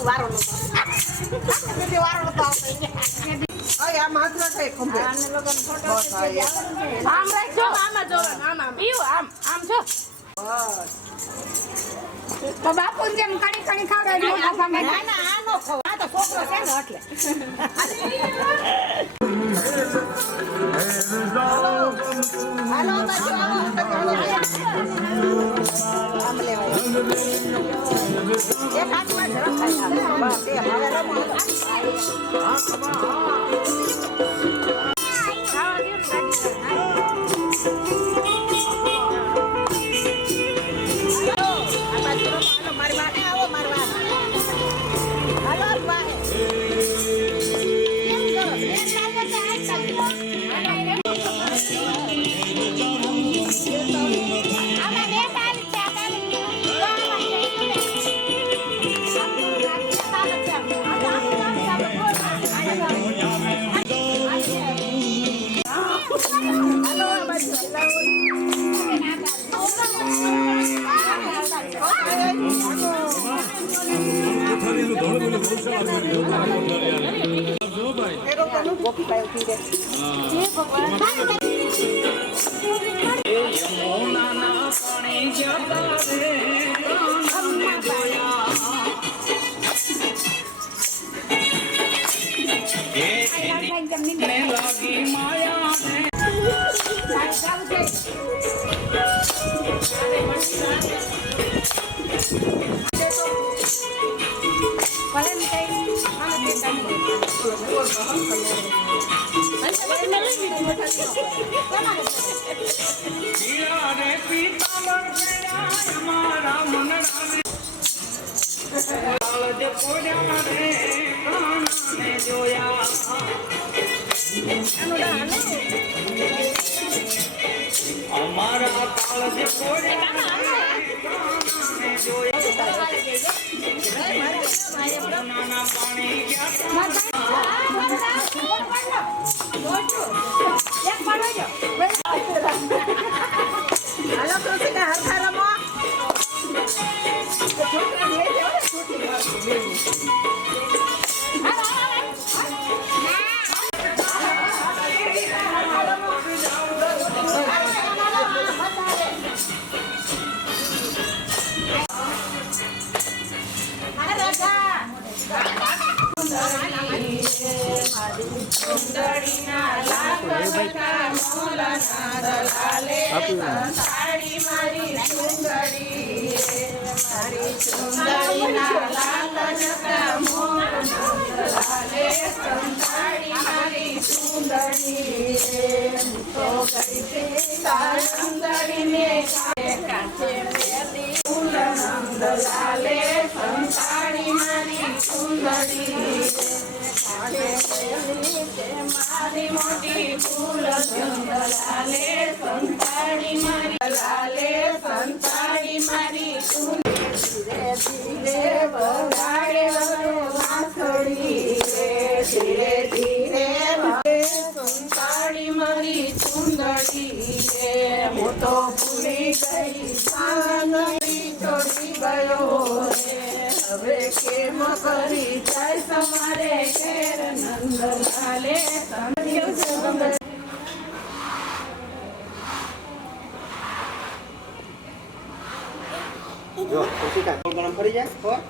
તો વારો નતો વારો નતો આ માત્ર થાય ખંભે આને લગન ફોટો આમ રાખજો આમાં જોવાનું આમ આમ જો બસ તો બાપુ જેમ કણી કણી ખાવડાવી મોટા સામે ના ના આ નો ખાવ આ તો છોકરો છે ને એટલે હાલો બાજુ આવો આમ લેવાય એક હાથમાં ઝડપ થાય બસ એ હવે રમો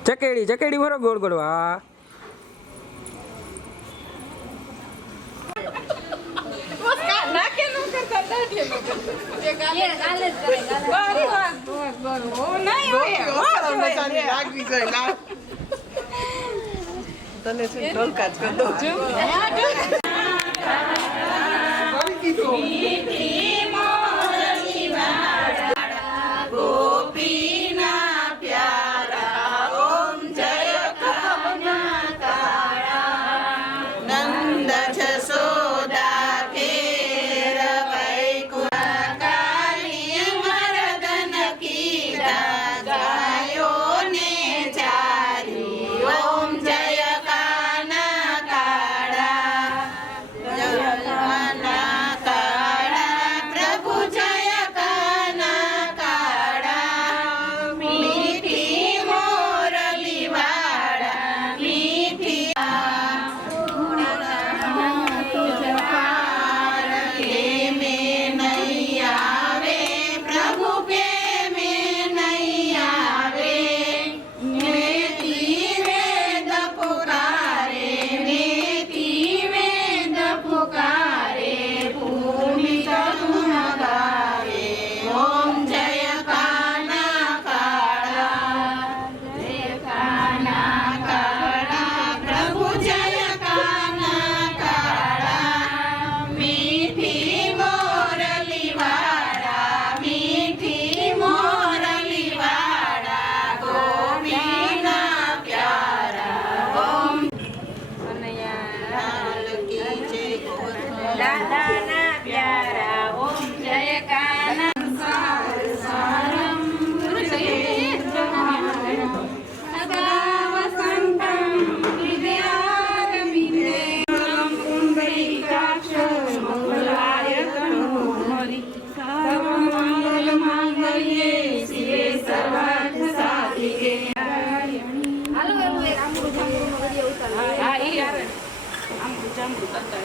ચકેડી ચકેડી ભરો ગોળ ગોળ વાહ તને છે ઢોલકા જ કરી દઉં ઈ યારે આમ જામડું કરતા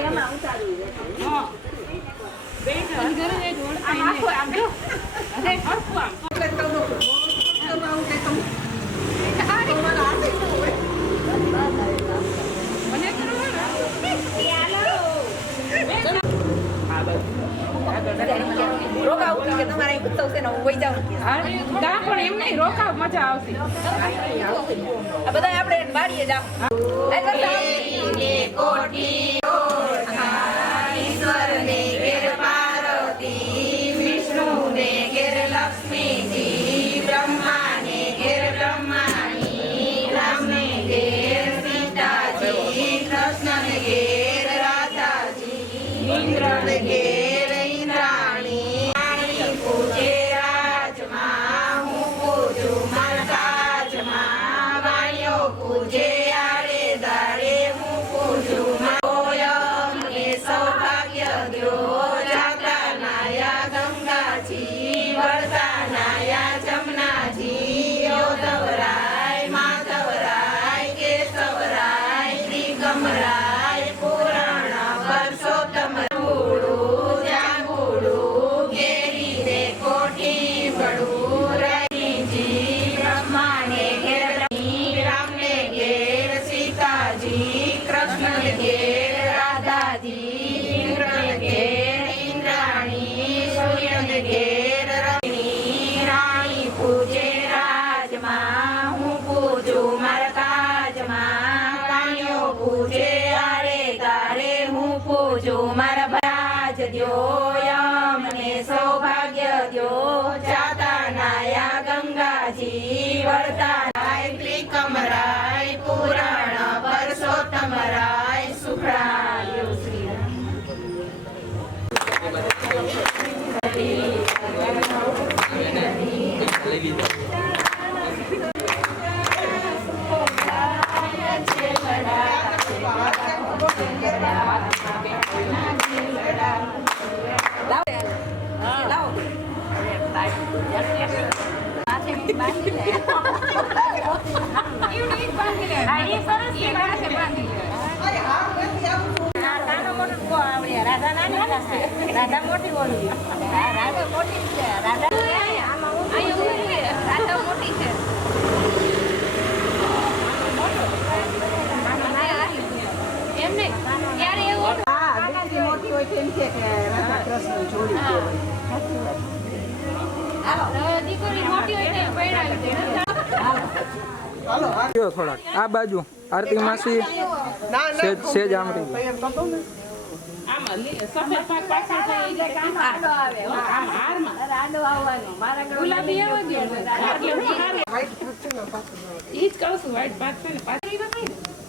એમાં ઉતારી હા બેઠ ઘરે જ ઓળખાય આખો આમ જો અરે હરખું આમ એટલે તમને આવું કે તમે તમારા હાથે હોય મને કરો રોકાવ કે તમારે ઉત્સવ છે ને હું વઈ જાઉં ગા પણ એમ નહીં રોકાવ મજા આવશે આ બધા આપણે બારીએ જાવ કોટી ઈશ્વર ને ઘેર પાર્વતી વિષ્ણુ ને ઘેર લક્ષ્મીજી બ્રહ્મા ને ઘેર બ્રહ્માણી રામ ને ઘેર સીતાજી કૃષ્ણ ને ઘેર રાધાજી ઇન્દ્ર ને ઘેર ઇન્દ્રાણી પૂજે રાજમાં હું પૂજું મલકાજમાં વાણીઓ પૂજે આડે દાડે હું પૂજું માયમ ને સૌભાગ્ય દ્યો જાતા નાયા ગંગાજી વળતા નાયા જમનાજી યોદવરાય માધવરાય કેશવરાય દિગંબરાય પુરાણ વર્ષોત્તમ મારા ભરાજ દ્યો યમને સૌભાગ્ય દ્યો જાતા નાયા ગંગાજી વળતા રાય ત્રિકમરાય પુરાણ પરસોત્તમરાય સુખરાય શ્રીરામ રાધા મોટી બોલી રાધા મોટી છે રાધા મોટી છે એમ નહીં ત્યારે એવું મોટી હોય તેમ છે કે રાધા કૃષ્ણ જોડી દીકરી મોટી હોય તે પૈણાવી દે થોડાક આ બાજુ આરતી માસી સેજ આમરી સફેદ પાક પાછળ થઈ જાય કામ આડો આવે આમ હારમાં આડો આવવાનો મારા ગુલાબી આવવા દે એટલે વ્હાઈટ પાક છે ને પાછળ ઈ જ કહું છું વ્હાઈટ પાક છે ને પાછળ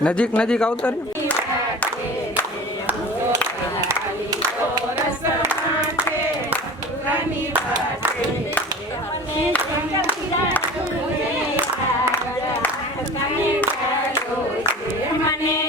નજીક નજીક આવતા રે મારી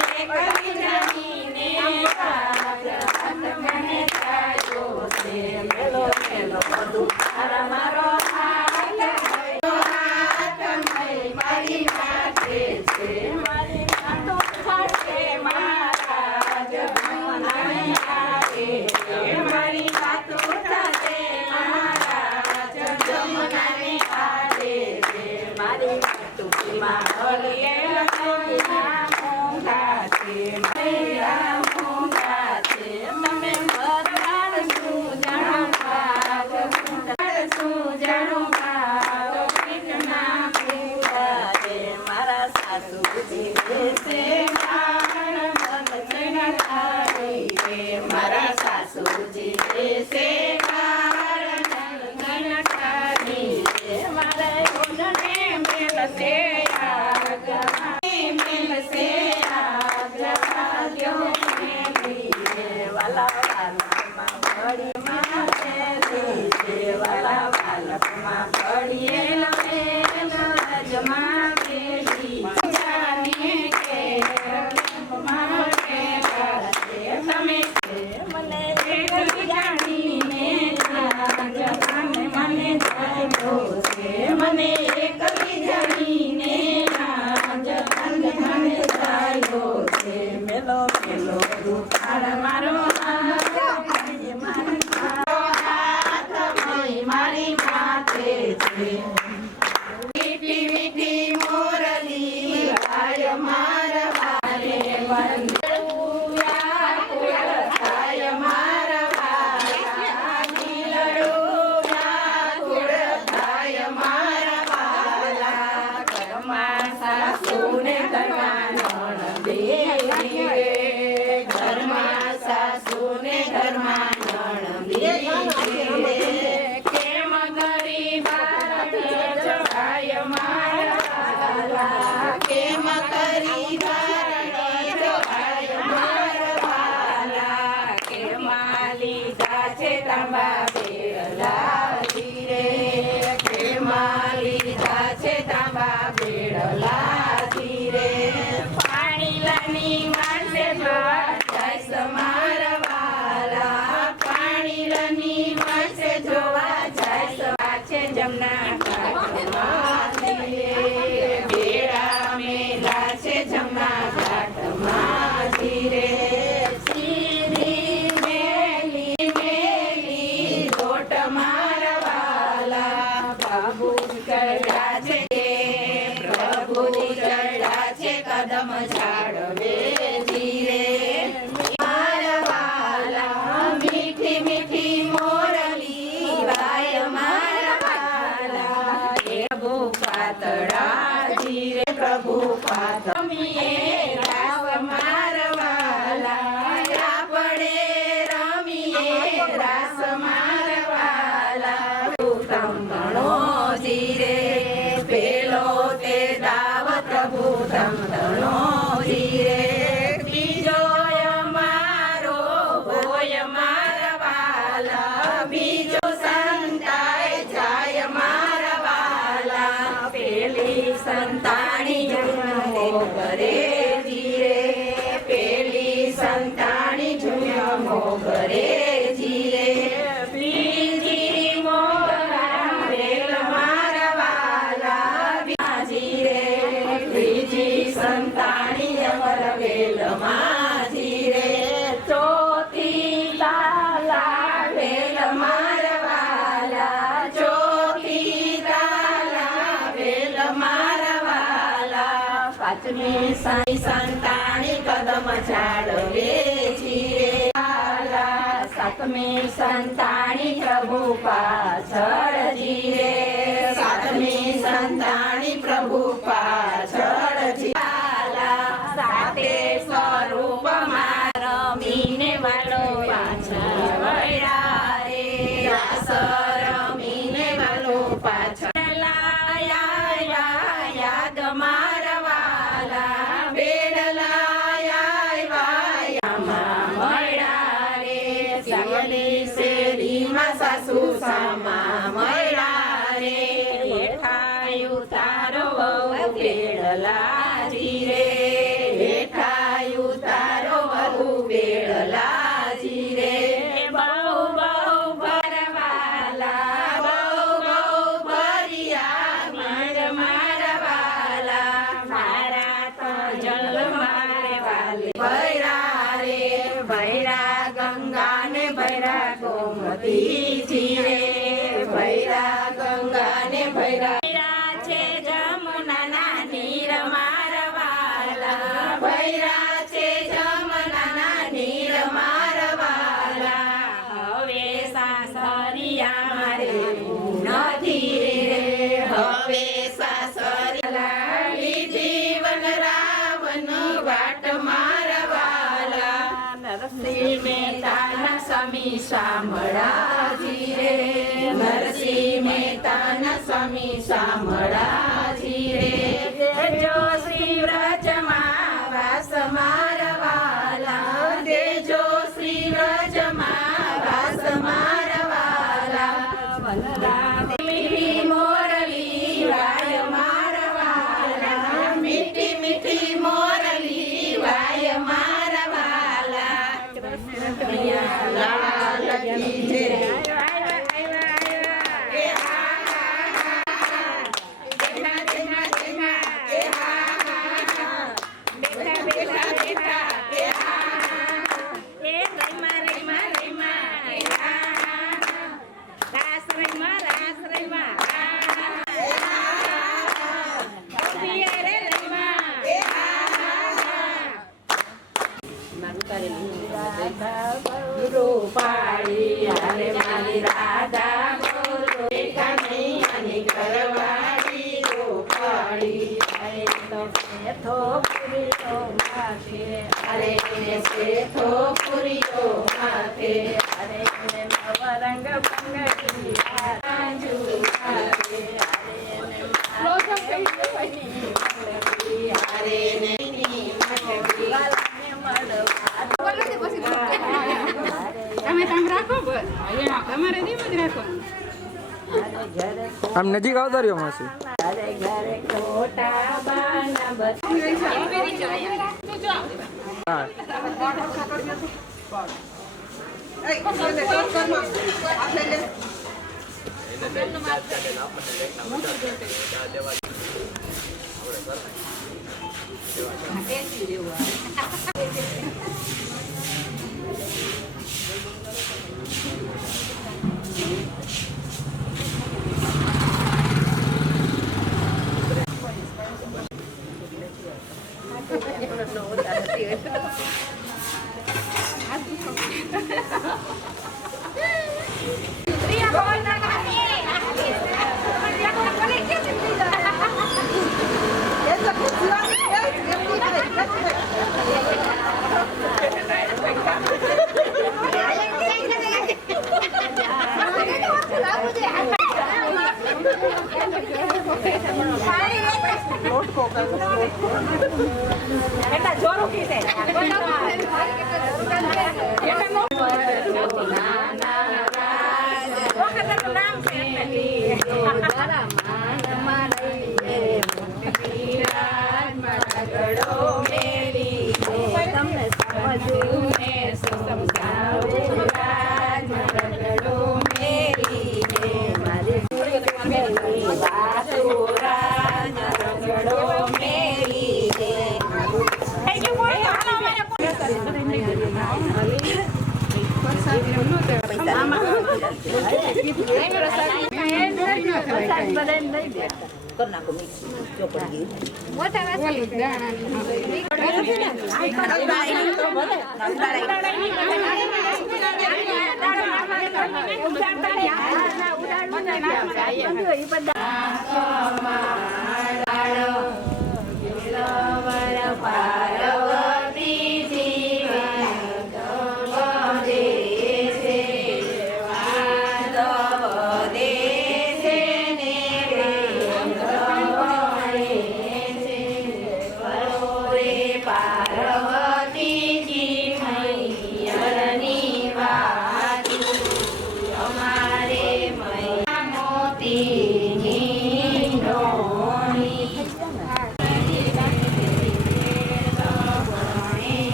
સંતાણી કદમ ઝાડવે જીરે સાતમી સંતાણી પ્રભુ પાછળ જીરે સાતમી સંતાણી પ્રભુ પાછળ જીરે સાતે સ્વરૂપમાં રમીને વાલો પાછળ વળ્યા રે રાસ રમીને વાલો પાછળ યાદ સાસુ સામા મળ્યા રે હેઠાયું તારો વહુ બેડલાજી રે હેઠાયું તારો વહુ બેડલાજી રે બહુ બહુ ભરવાલા બહુ ભરિયા મારવાલા મારા તો જલ મારે વાલે ભૈરા રે ભૈરા ગંગા ને ભૈરા ગોમતી જીરે ભૈરા ગંગા ને ભૈરા છે જમુના નીર મારવાલા ભૈરા છે જમુના નીર મારવાલા હવે સાસરિયા મારે નથી રે હવે સાસરિયા જીવન રાવણ વાટ મારવાલા નરસિંહ મહેતાના સ્વામી શામળાજી રે નરસિંહ મહેતાના સ્વામી શામળાજી રે જો શ્રી વ્રજમાં વાસ મારવાલા દેજો શ્રી વ્રજમાં વાસ મારવાલા મીઠી મોરલી વાય મારવાલા મીઠી મીઠી મોરલી વાય મારવાલા લાલ કી જય ગુરુ પાડી અરે મારી રાધા ગુરુ કનૈયાની ઘરવાળી રૂપાળી અરે તો શેઠો પુરીઓ માથે અરે એને શેઠો પુરીઓ માથે અરે એને નવરંગ બંગડી રાજુ માથે અરે એને અરે નૈની મટકી વાલાને મળવા તમે રાખો બસ તમારે નહીં જ રાખવાનું. આમ નજીક આવતા રહ્યો માસી. અરે ઘરે ખોટા બાના હા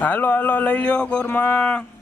હાલો હાલો લઈ લ્યો કોરમાં.